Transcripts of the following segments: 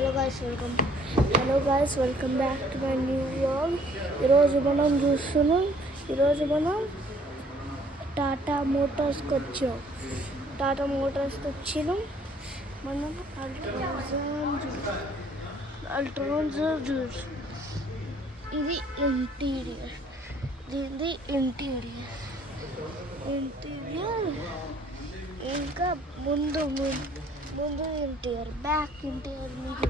Hello guys welcome back to my new vlog. ఈరోజు మనం టాటా మోటార్స్కి వచ్చినాం. మనం అల్ట్రాజర్ జ్యూస్. ఇది ఇంటీరియర్ ఇంకా ముందు ఇంటీరియర్, బ్యాక్ ఇంటీరియర్ మీకు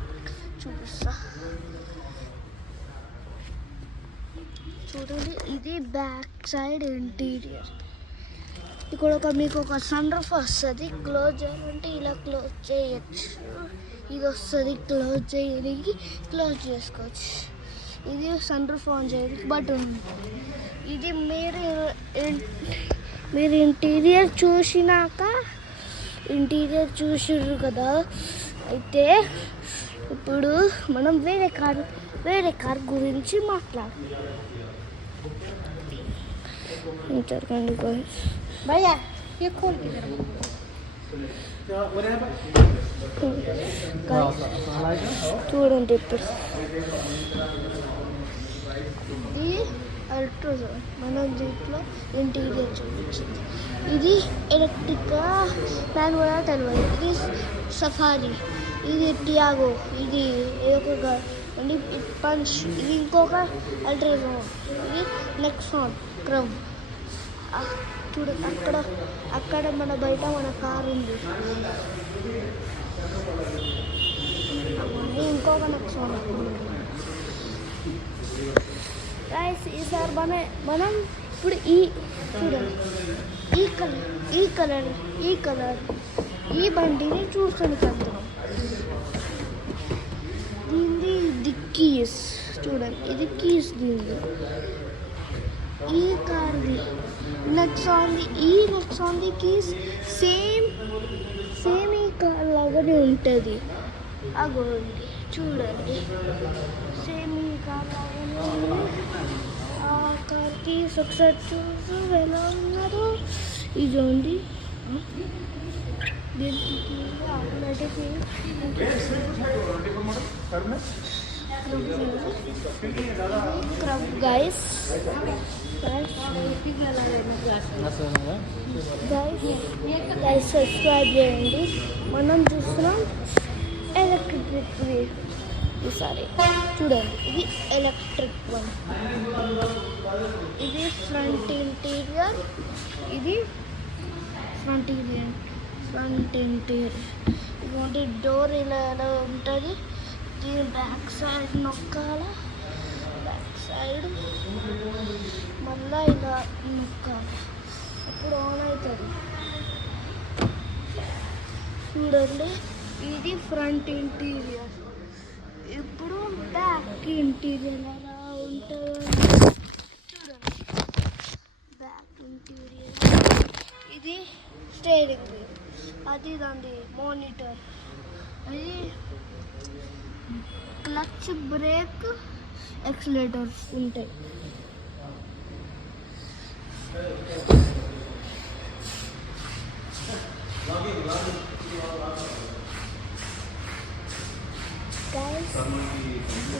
చూపిస్తా. చూడండి, ఇది బ్యాక్ సైడ్ ఇంటీరియర్. ఇక్కడ మీకు ఒక సన్ రూఫ్ వస్తుంది. క్లోజ్ చేయాలంటే ఇలా క్లోజ్ చేయొచ్చు. ఇది వస్తుంది, క్లోజ్ చేయడానికి క్లోజ్ చేసుకోవచ్చు. ఇది సన్ రూఫ్ ఆన్ చేయడానికి బటన్ ఉంది. ఇది మీరు ఇంటీరియర్ చూసిర్రు కదా. అయితే ఇప్పుడు మనం వేరే కార్ గురించి మాట్లాడుకోండి. भैया ये खोल के చూడండి, ఇప్పుడు ఇది అల్ట్రాజర్ మనం దీంట్లో ఇంటీరియర్ చూపించింది. ఇది ఎలక్ట్రిక్ ప్లాన్ కూడా తెలియదు. ఇది సఫారీ, ఇది టియాగో, ఇది పంచ్, ఇది ఇంకొక అల్ట్రాజర్, ఇది నెక్సాన్ క్రమ్. చూడండి, అక్కడ మన బయట మన కారు ఉంది. ఇంకొక నెక్సాన్. రైస్ ఈసారి మనం ఇప్పుడు చూడండి, ఈ కలర్ ఈ బండిని చూసుకొని వెళ్తున్నాం. దీనిది కీస్. చూడండి, ఇది కీస్. దీనిది ఈ కార్ది నెక్సాన్ది కీస్ సేమ్ ఈ కార్ లాగానే ఉంటుంది. అగోండి, చూడండి, సేమ్ ఈ కార్ లాగానే ఉంది. ఆ కార్ కీస్ ఒకసారి చూసి ఎలా ఉన్నారో. ఇది ఉంది, దీనికి ఆటోమేటిక్ గైస్. సబ్స్క్రైబ్ చేయండి. మనం చూస్తున్నాం ఎలక్ట్రిక్ ఈసారి. చూడండి, ఇది ఎలక్ట్రిక్ వన్. ఇది ఫ్రంట్ ఇంటీరియర్. ఇదిగోండి, డోర్ ఇలా ఉంటుంది. దీని బ్యాక్ సైడ్ నొక్కాల, మళ్ళీ ఇలా నొక్కాలి, అప్పుడు ఆన్ అవుతుంది. చూడండి, ఇది ఫ్రంట్ ఇంటీరియర్. ఇప్పుడు బ్యాక్ ఇంటీరియర్ ఎలా ఉంటుంది చూడండి. బ్యాక్ ఇంటీరియర్, ఇది స్టీరింగ్ వీల్, అది దాని మానిటర్, అది క్లచ్, బ్రేక్, ఎక్సిలేటర్స్ ఉంటాయి.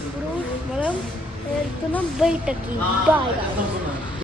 ఇప్పుడు మనం వెళ్తున్నాం బయటకి. బాయ్.